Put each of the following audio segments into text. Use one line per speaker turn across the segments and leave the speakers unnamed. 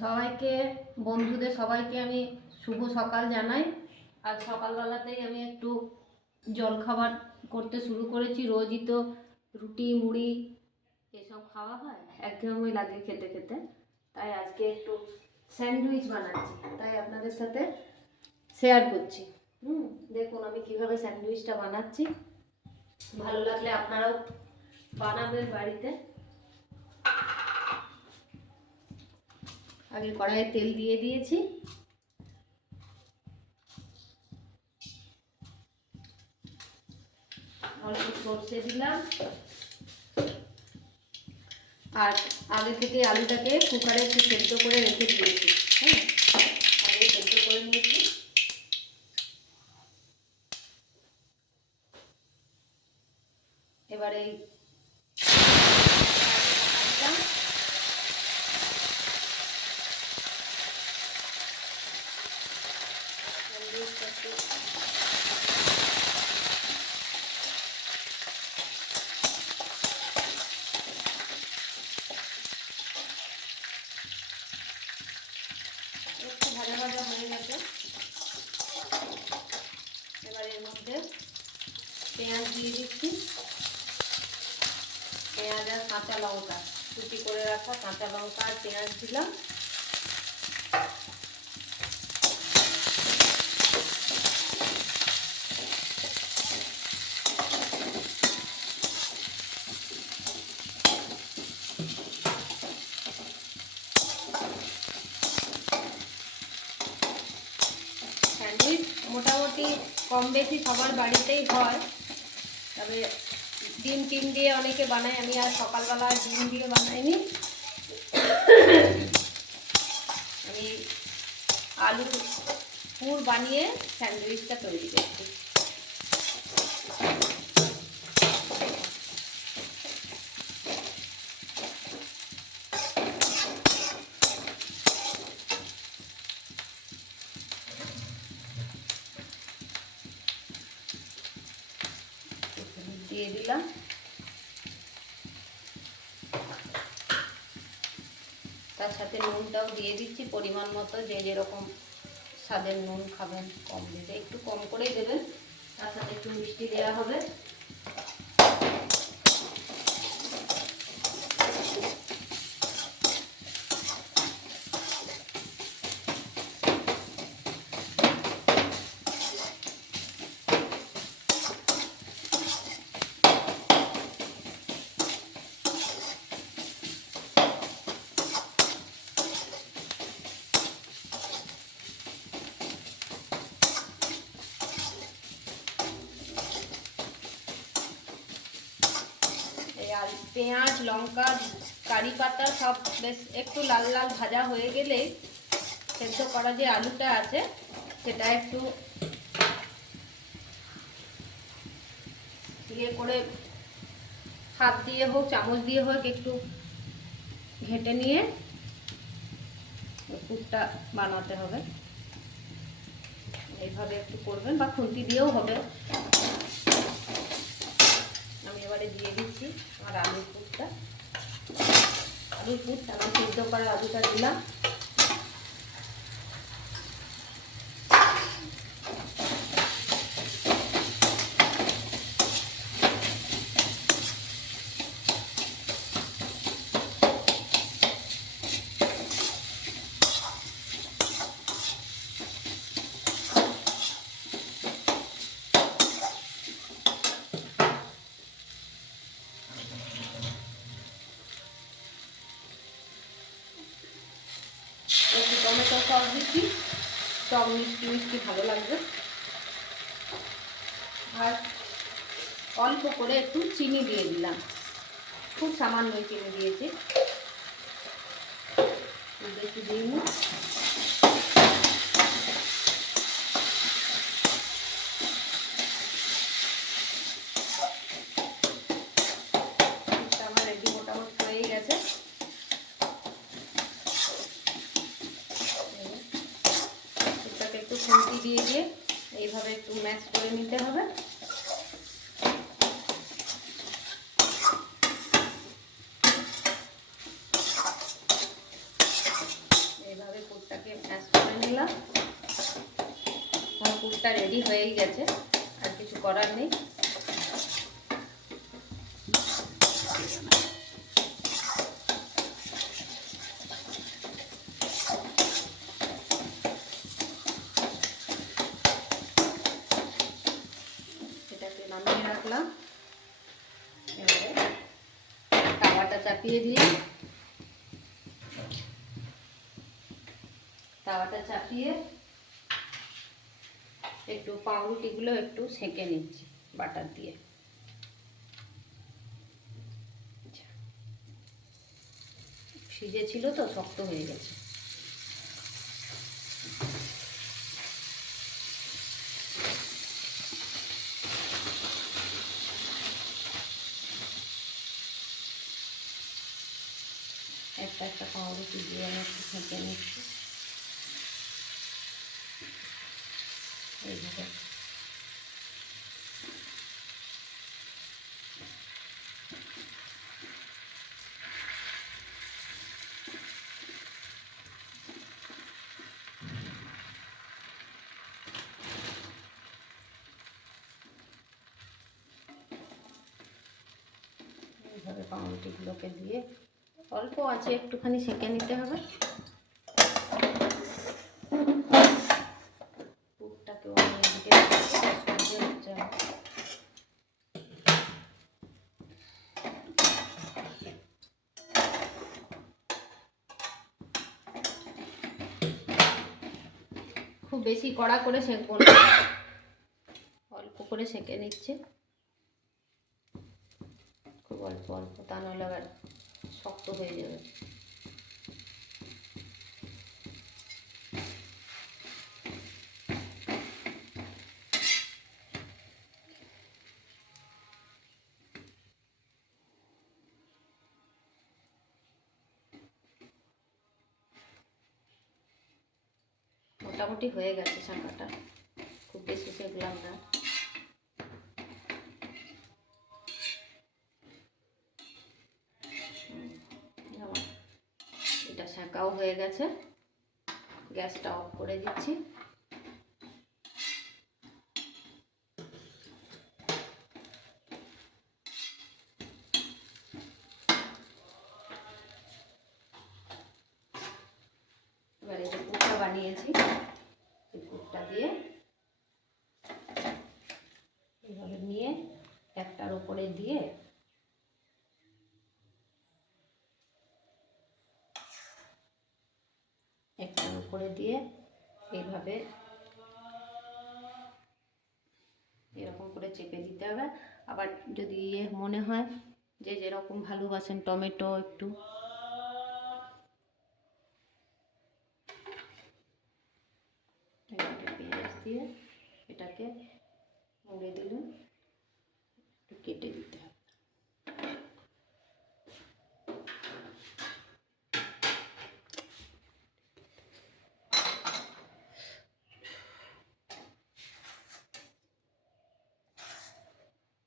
সবাইকে, বন্ধুদের সবাইকে আমি শুভ সকাল জানাই। আর সকালবেলাতেই আমি একটু জলখাবার করতে শুরু করেছি। রোজই তো রুটি, মুড়ি এসব খাওয়া হয়। একঘেয়েমি লাগে খেতে খেতে। তাই আজকে একটু স্যান্ডউইচ বানাচ্ছি। তাই আপনাদের সাথে শেয়ার করছি। হুম, দেখুন আমি কীভাবে স্যান্ডউইচটা বানাচ্ছি। ভালো লাগলে আপনারাও বানাবেন বাড়িতে। আগে কড়াইয়ে তেল দিয়ে দিয়েছি। অল্প সর্ষে দিলাম। আর আগে থেকে আলুটাকে কুকারে একটু সেদ্ধ করে রেখে দিয়েছি হ্যাঁ? আগে সেদ্ধ করে নিয়েছি। এবারে এই দিলাম। স্যান্ডউইচটা একটু একটু ভাজা ভাজা হয়ে গেছে এবার এর মধ্যে পেঁয়াজ দিয়ে দিচ্ছি। পেঁয়াজ আর কাঁচা লঙ্কা, কুচি করে রাখা কাঁচা লঙ্কা আর পেঁয়াজ দিলাম। মোটামুটি কম বেশি সবার বাড়িতেই হয়। তবে ডিম টিম দিয়ে অনেকে বানায়, আমি আর সকালবেলা ডিম দিয়ে বানাইনি। আমি আলু, পুর বানিয়ে স্যান্ডউইচটা তৈরি করছি। দিয়ে দিলাম। তার সাথে নুনটাও দিয়ে দিচ্ছি, পরিমাণ মতো যে যেরকম স্বাদের নুন খাবেন, কম দিতে একটু কম করেই দেবেন, তার সাথে একটু মিষ্টি দেওয়া হবে এই আর পেঁয়াজ, লঙ্কা কারি পাতা সব বেশ একটু লাল লাল ভাজা হয়ে গেলে সেদ্ধ করা যে আলুটা আছে, সেটা একটু ইয়ে করে হাত দিয়ে হোক, চামচ দিয়ে হোক, একটু ঘেটে নিয়ে পুরটা বানাতে হবে। এইভাবে একটু করবেন বা খুন্তি দিয়েও হবে। আমি এবারে দিয়ে দিচ্ছি আমার আলুর পুরটা। আলুর পুরটা আমার সিদ্ধ করা আলুটা দিলাম একটু টমেটো সস দিচ্ছি টক মিষ্টি মিষ্টি ভালো লাগবে। আর অল্প করে একটু চিনি দিয়ে দিলাম। খুব সামান্য চিনি দিয়েছি। বেশি দিইনি এটা আমার রেডি মোটামুটি হয়ে গেছে এটাকে একটু খুন্তি দিয়ে দিয়ে এইভাবে একটু ম্যাশ করে নিতে হবে পুরটাকে ম্যাশ করে নিলাম আমার পুরটা রেডি হয়েই গেছে, আর কিছু করার নেই। এটাকে নামিয়ে রাখলাম। তাওয়াটা চাপিয়ে দিলাম। তাওয়াটা চাপিয়ে একটু পাউরুটিগুলো একটু সেঁকে নিচ্ছি, বাটার দিয়ে। সিজে ছিল তো, শক্ত হয়ে গেছে। একটা একটা পাউরুটি দিয়ে আমি একটু সেঁকে নিচ্ছি। এইভাবে এইভাবে পাউরুটিগুলোকে দিয়ে অল্প আছে একটুখানি সেঁকে নিতে হবে। খুব বেশি কড়া করে সেঁকবো না। অল্প করে সেঁকে নিচ্ছে। খুব অল্প অল্প তা নাহলে আবার শক্ত হয়ে যাবে। মোটামুটি হয়ে গেছে শাঁকাটা। খুব বেশি সেঁকলাম না। এটা শাঁকাও হয়ে গেছে। গ্যাসটা অফ করে দিচ্ছি এবার এই যে কুটটা বানিয়েছি এই কুটটা দিয়ে এইভাবে নিয়ে একটার উপরে দিয়ে একটার উপরে দিয়ে এইভাবে এরকম করে চেপে দিতে হবে। আবার যদি ইয়ে মনে হয় যে যেরকম ভালোবাসেন টমেটো একটু। পেঁয়াজ দিয়ে এটাকে মুড়ে দিলাম একটু কেটে দিতে হবে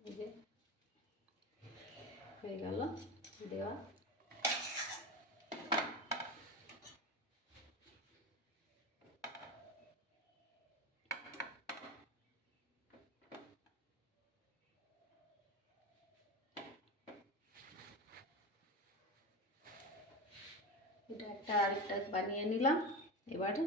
এই যে হয়ে গেল দেওয়া এটা একটা আরেকটা বানিয়ে নিলাম এবারে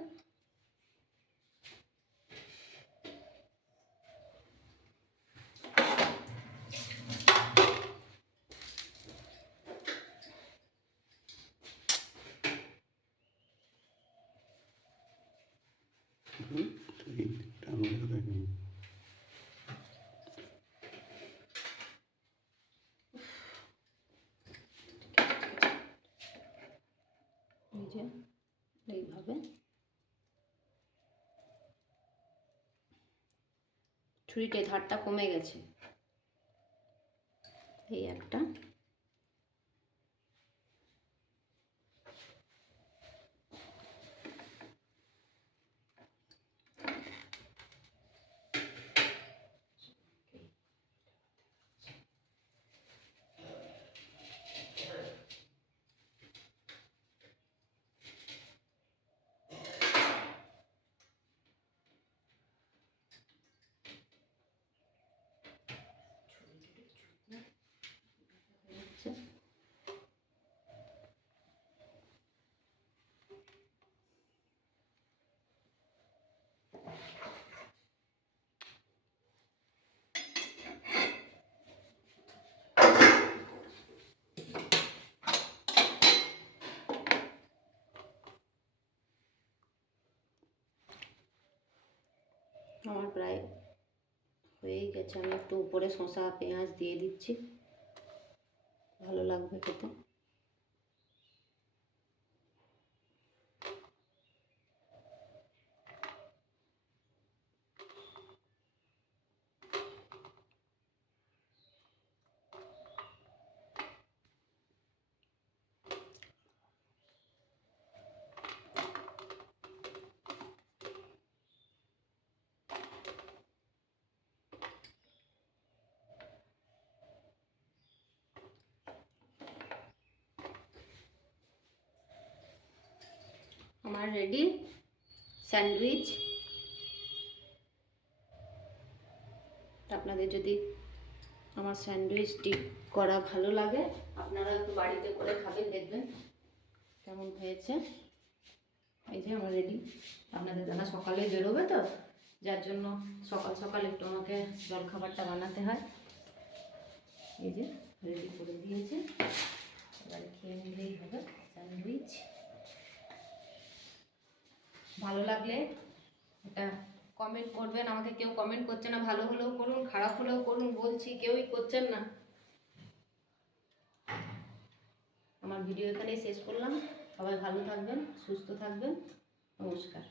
এই যে এইভাবে। ছুরিতে ধারটা কমে গেছে। এই একটা। আমার প্রায় হয়েই গেছে। আমি একটু উপরে শসা পেঁয়াজ দিয়ে দিচ্ছি। ভালো লাগবে খেতে। আমার রেডি স্যান্ডউইচ আপনাদের যদি আমার স্যান্ডউইচটি করা ভালো লাগে, আপনারা একটু বাড়িতে করে খাবেন, দেখবেন কেমন হয়েছে। এই যে আমার রেডি আপনাদের দাদা সকালে বেরোবে তো, যার জন্য সকাল সকাল একটু আমাকে জলখাবারটা বানাতে হয়। এই যে রেডি করে দিয়েছে এবারে খেয়ে নিলেই হবে স্যান্ডউইচ ভালো লাগলে এটা কমেন্ট করবেন। আমাকে কেউ কমেন্ট করছে না, ভালো হলেও করুন, খারাপ হলেও করুন, বলছি কেউই করছেন না। আমার ভিডিও এখানেই শেষ করলাম। সবাই ভালো থাকবেন, সুস্থ থাকবেন। নমস্কার।